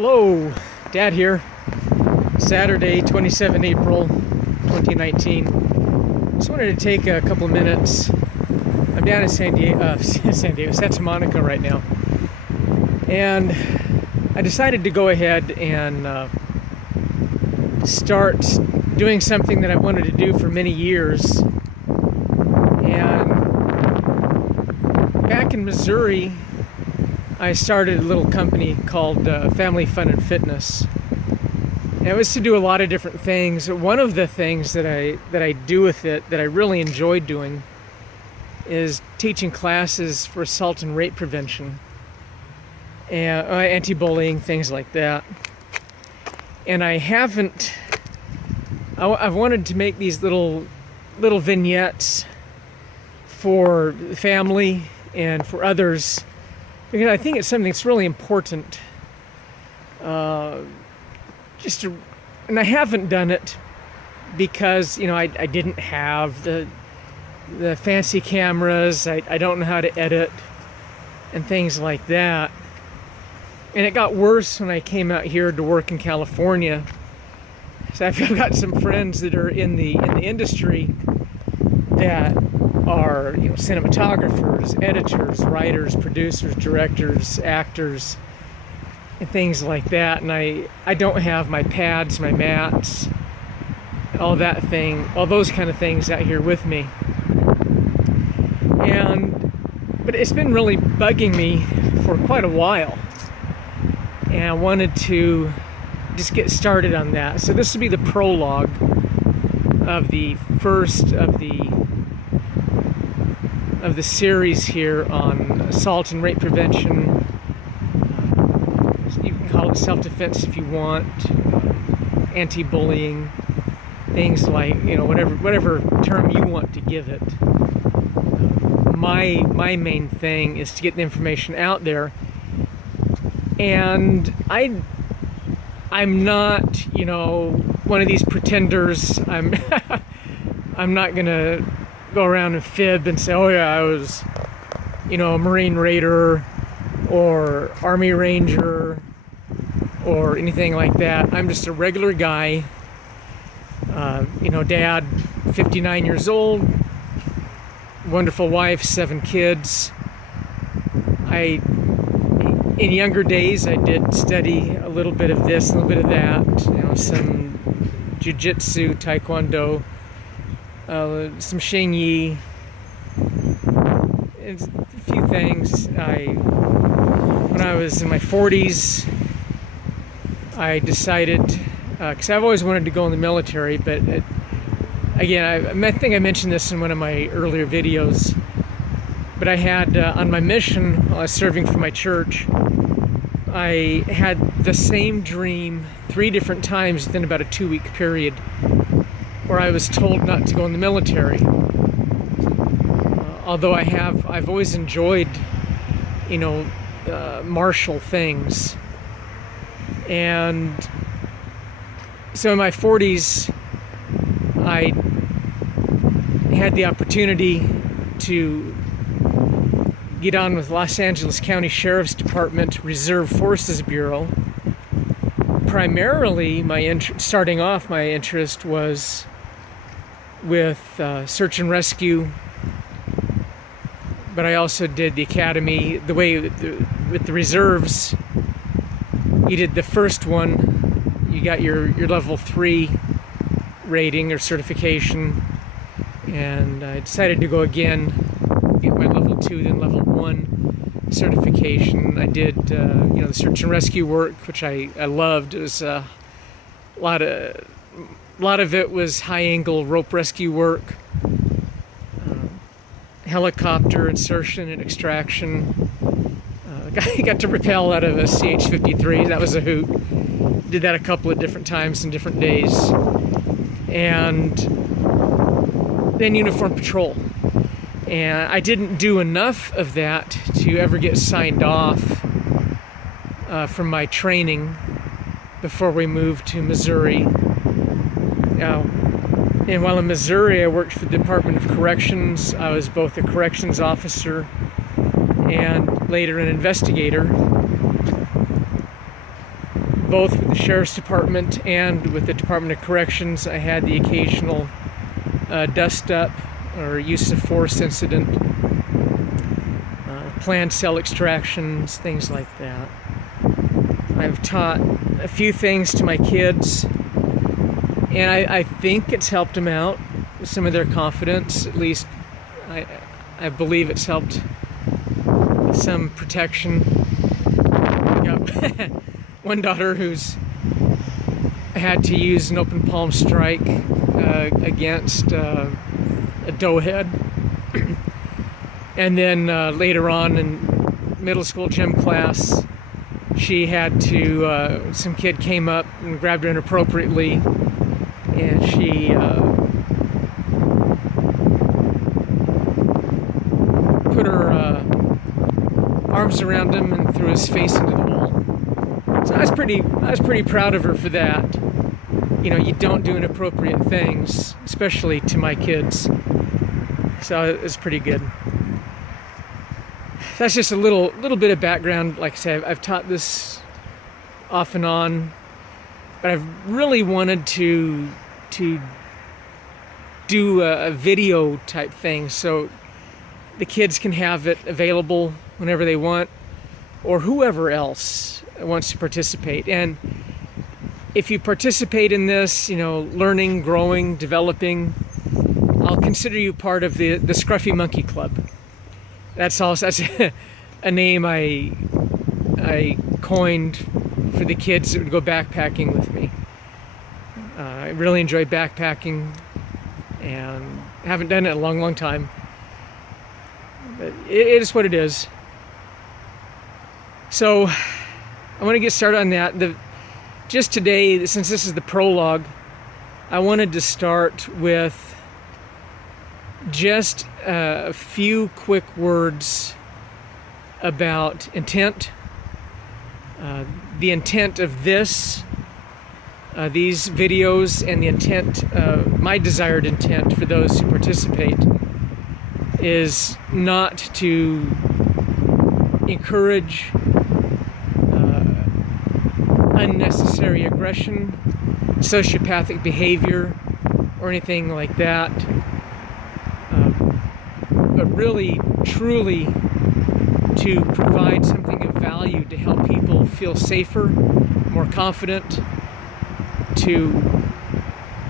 Hello, Dad here. Saturday, 27 April 2019. Just wanted to take a couple of minutes. I'm down in Santa Monica right now. And I decided to go ahead and start doing something that I wanted to do for many years. And back in Missouri, I started a little company called Family Fun and Fitness. And it was to do a lot of different things. One of the things that I do with it that I really enjoy doing is teaching classes for assault and rape prevention and anti-bullying, things like that. And I've wanted to make these little vignettes for the family and for others, because I think it's something that's really important. And I haven't done it because, I didn't have the fancy cameras. I don't know how to edit and things like that. And it got worse when I came out here to work in California. So I've got some friends that are in the industry that are cinematographers, editors, writers, producers, directors, actors, and things like that. And I don't have my pads, my mats, all those kind of things out here with me. But it's been really bugging me for quite a while. And I wanted to just get started on that. So this will be the prologue of the first of the series here on assault and rape prevention. You can call it self-defense if you want, anti-bullying, things like, whatever term you want to give it. My main thing is to get the information out there. And I'm not, one of these pretenders. I'm not gonna go around and fib and say, oh yeah, I was, a Marine Raider or Army Ranger or anything like that. I'm just a regular guy, dad, 59 years old, wonderful wife, 7 kids. In younger days, I did study a little bit of this, a little bit of that, some jiu-jitsu, taekwondo, some Xingyi, and a few things. When I was in my 40s, I decided, because I've always wanted to go in the military, but I think I mentioned this in one of my earlier videos, but I had, on my mission, while I was serving for my church, I had the same dream 3 different times within about a 2-week period, where I was told not to go in the military. Although I've always enjoyed, martial things. And so in my 40s, I had the opportunity to get on with Los Angeles County Sheriff's Department Reserve Forces Bureau. Primarily, starting off, my interest was with search and rescue, but I also did the academy. The way with the reserves, you did the first one, you got your level 3 rating or certification, and I decided to go again, get my level 2, then level 1 certification. I did the search and rescue work, which I loved. It was a lot of it was high angle rope rescue work, helicopter insertion and extraction. I got to rappel out of a CH-53. That was a hoot. Did that a couple of different times and different days. And then uniform patrol. And I didn't do enough of that to ever get signed off from my training before we moved to Missouri. And while in Missouri, I worked for the Department of Corrections. I was both a corrections officer and later an investigator. both with the Sheriff's Department and with the Department of Corrections. I had the occasional dust up or use of force incident, planned cell extractions, things like that. I've taught a few things to my kids, and I think it's helped them out with some of their confidence. At least I believe it's helped with some protection. I got one daughter who's had to use an open palm strike against a doe head. And then later on in middle school gym class, she had to, some kid came up and grabbed her inappropriately, and she put her arms around him and threw his face into the wall. So I was pretty proud of her for that. You know, you don't do inappropriate things, especially to my kids. So it's pretty good. That's just a little bit of background. Like I said, I've taught this off and on, but I've really wanted to do a video type thing so the kids can have it available whenever they want, or whoever else wants to participate. And if you participate in this, you know, learning, growing, developing, I'll consider you part of the Scruffy Monkey Club. That's a name I coined for the kids that would go backpacking with me. I really enjoy backpacking, and haven't done it in a long time. But it is what it is. So I want to get started on that. Just today, since this is the prologue, I wanted to start with just a few quick words about intent. The intent of these videos, and the intent, my desired intent for those who participate, is not to encourage unnecessary aggression, sociopathic behavior, or anything like that. But really, truly, to provide something of value to help people feel safer, more confident, to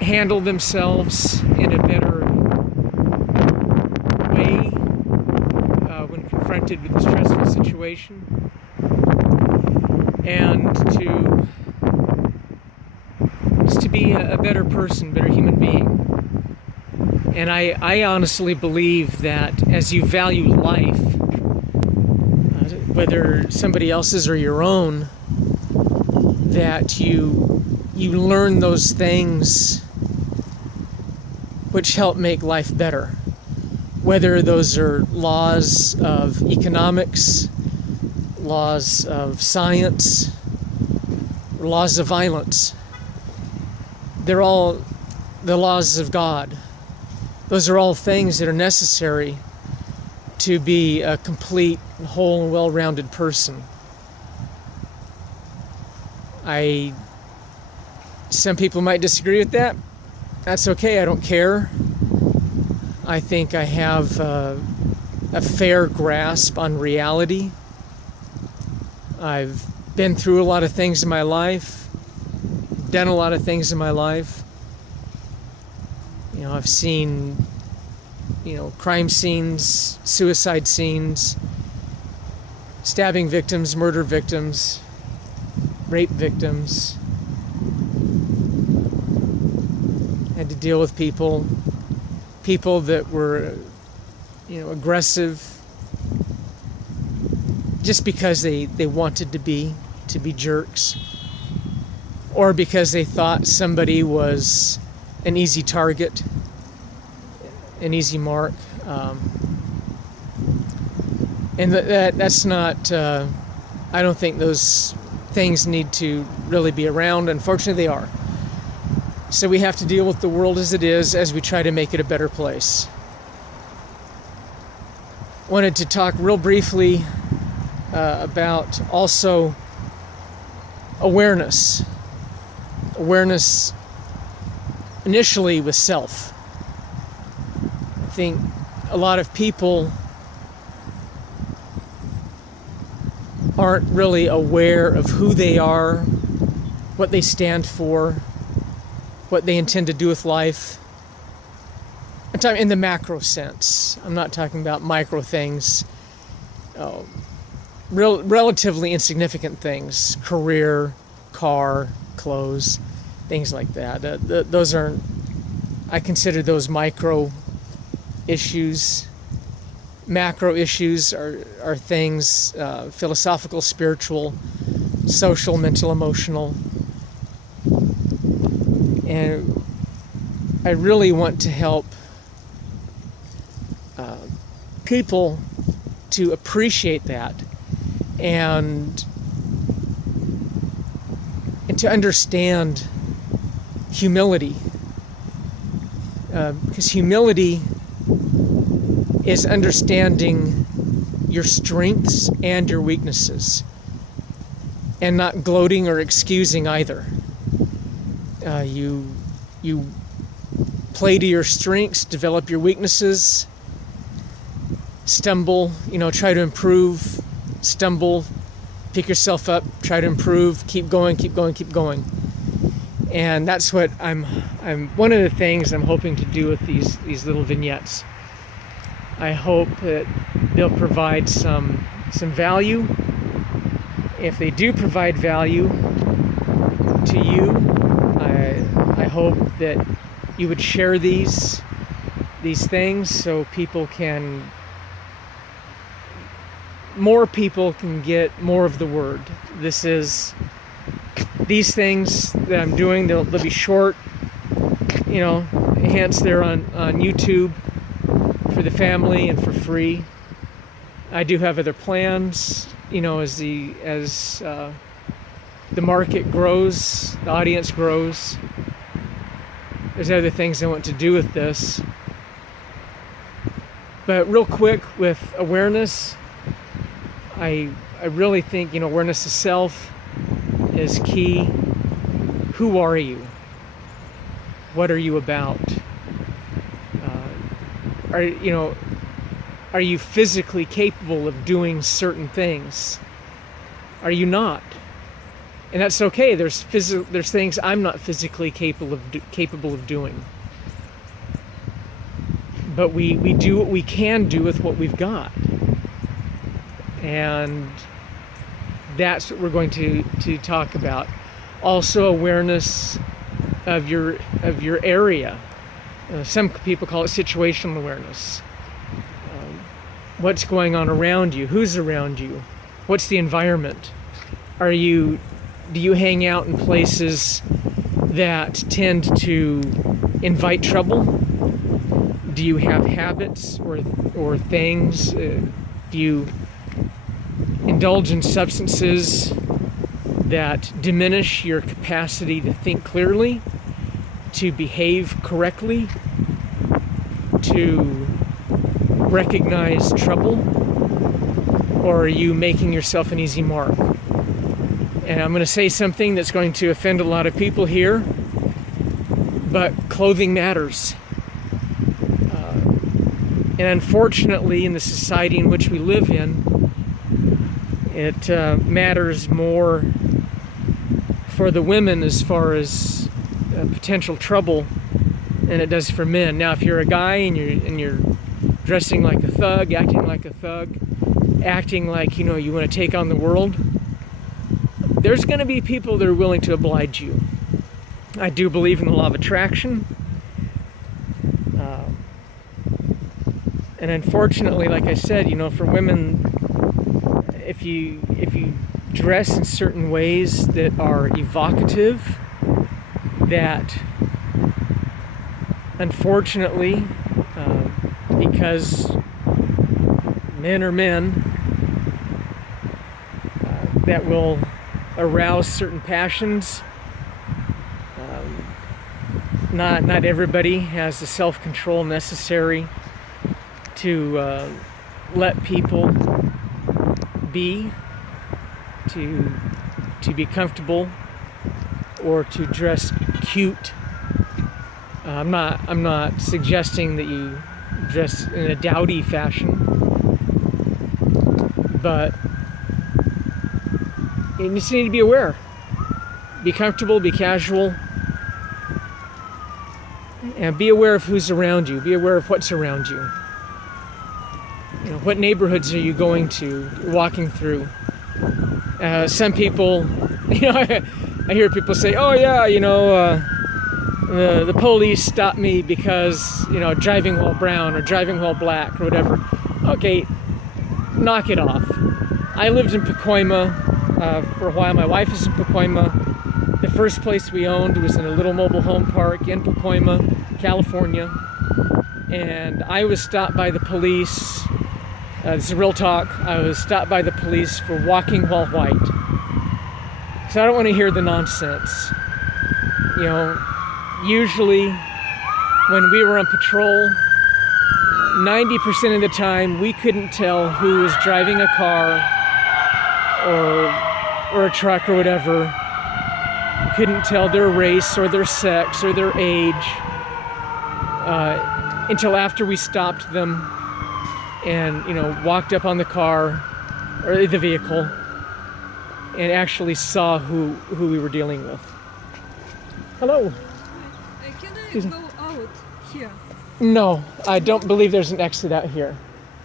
handle themselves in a better way when confronted with a stressful situation, and just to be a better person, better human being. And I honestly believe that as you value life, whether somebody else's or your own, that you learn those things which help make life better. Whether those are laws of economics, laws of science, or laws of violence. They're all the laws of God. Those are all things that are necessary to be a complete, whole, and well-rounded person. Some people might disagree with that. That's okay, I don't care. I think I have a fair grasp on reality. I've been through a lot of things in my life, done a lot of things in my life. You know, I've seen, crime scenes, suicide scenes, stabbing victims, murder victims, rape victims. Had to deal with people that were, aggressive just because they wanted to be jerks, or because they thought somebody was an easy target, an easy mark. And that's not, I don't think those things need to really be around. Unfortunately, they are. So we have to deal with the world as it is as we try to make it a better place. Wanted to talk real briefly about also awareness. Awareness initially with self. I think a lot of people aren't really aware of who they are, what they stand for, what they intend to do with life. I'm talking in the macro sense. I'm not talking about micro things, relatively insignificant things, career, car, clothes, things like that. Those aren't, I consider those micro issues. Macro issues are things, philosophical, spiritual, social, mental, emotional. And I really want to help people to appreciate that and to understand humility. Because humility is understanding your strengths and your weaknesses and not gloating or excusing either. You play to your strengths, develop your weaknesses, stumble, try to improve, stumble, pick yourself up, try to improve, keep going. And that's what I'm one of the things I'm hoping to do with these little vignettes. I hope that they'll provide some value. If they do provide value to you, I hope that you would share these things so more people can get more of the word. These things that I'm doing, they'll be short, hence they're on YouTube for the family and for free. I do have other plans, as the market grows, the audience grows. There's other things I want to do with this. But real quick, with awareness, I really think, awareness of self is key. Who are you? What are you about? Are you physically capable of doing certain things? Are you not? And that's okay. There's things I'm not physically capable of doing. But we do what we can do with what we've got. And that's what we're going to talk about. Also, awareness of your area. Some people call it situational awareness. What's going on around you? Who's around you? What's the environment? Do you hang out in places that tend to invite trouble? Do you have habits or things? Do you indulge in substances that diminish your capacity to think clearly, to behave correctly, to recognize trouble? Or are you making yourself an easy mark? And I'm going to say something that's going to offend a lot of people here, but clothing matters. And unfortunately, in the society in which we live in, it matters more for the women as far as potential trouble than it does for men. Now, if you're a guy and you're dressing like a thug, acting like a thug, acting like you want to take on the world, there's going to be people that are willing to oblige you. I do believe in the law of attraction. And unfortunately, like I said, for women, if you dress in certain ways that are evocative, that unfortunately, because men are men, that will arouse certain passions. Not everybody has the self-control necessary to let people be, to to be comfortable or to dress cute. I'm not suggesting that you dress in a dowdy fashion, but you just need to be aware. Be comfortable, be casual, and be aware of who's around you. Be aware of what's around you. You know, what neighborhoods are you going to, walking through? Some people, I hear people say, "Oh yeah, the police stopped me because, driving while brown or driving while black or whatever." Okay, knock it off. I lived in Pacoima for a while. My wife is in Pacoima. The first place we owned was in a little mobile home park in Pacoima, California. And I was stopped by the police. This is real talk. I was stopped by the police for walking while white. So I don't want to hear the nonsense. Usually when we were on patrol, 90% of the time we couldn't tell who was driving a car or a truck or whatever. We couldn't tell their race or their sex or their age until after we stopped them and walked up on the car or the vehicle and actually saw who we were dealing with. Hello. Can I go out here? No, I don't believe there's an exit out here.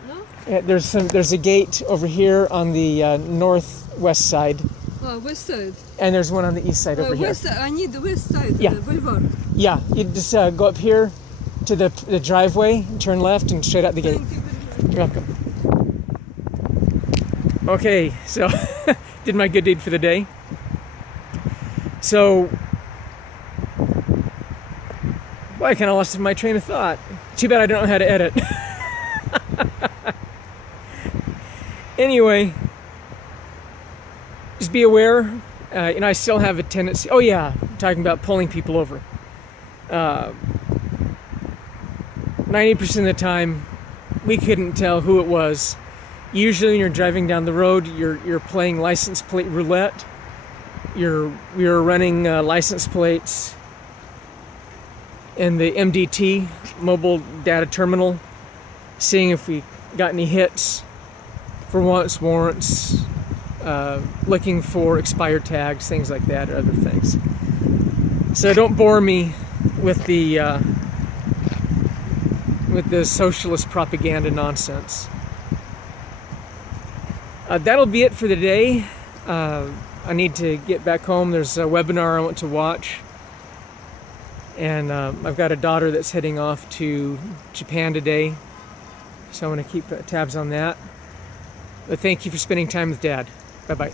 No? There's a gate over here on the northwest side. West side. And there's one on the east side over here. West side. I need the west side. Yeah. Boulevard. Yeah, you just go up here to the driveway, turn left, and straight out the gate. Thank you very much. You're welcome. Okay, so did my good deed for the day. So, well, I kind of lost my train of thought. Too bad I don't know how to edit. Anyway, just be aware. I still have a tendency. Oh yeah, talking about pulling people over. 90% of the time, we couldn't tell who it was. Usually, when you're driving down the road, you're playing license plate roulette. You're running license plates in the MDT, mobile data terminal, seeing if we got any hits for warrants, looking for expired tags, things like that, or other things. So don't bore me with the socialist propaganda nonsense. That'll be it for the day. I need to get back home. There's a webinar I want to watch. And I've got a daughter that's heading off to Japan today. So I'm going to keep tabs on that. But thank you for spending time with Dad. Bye-bye.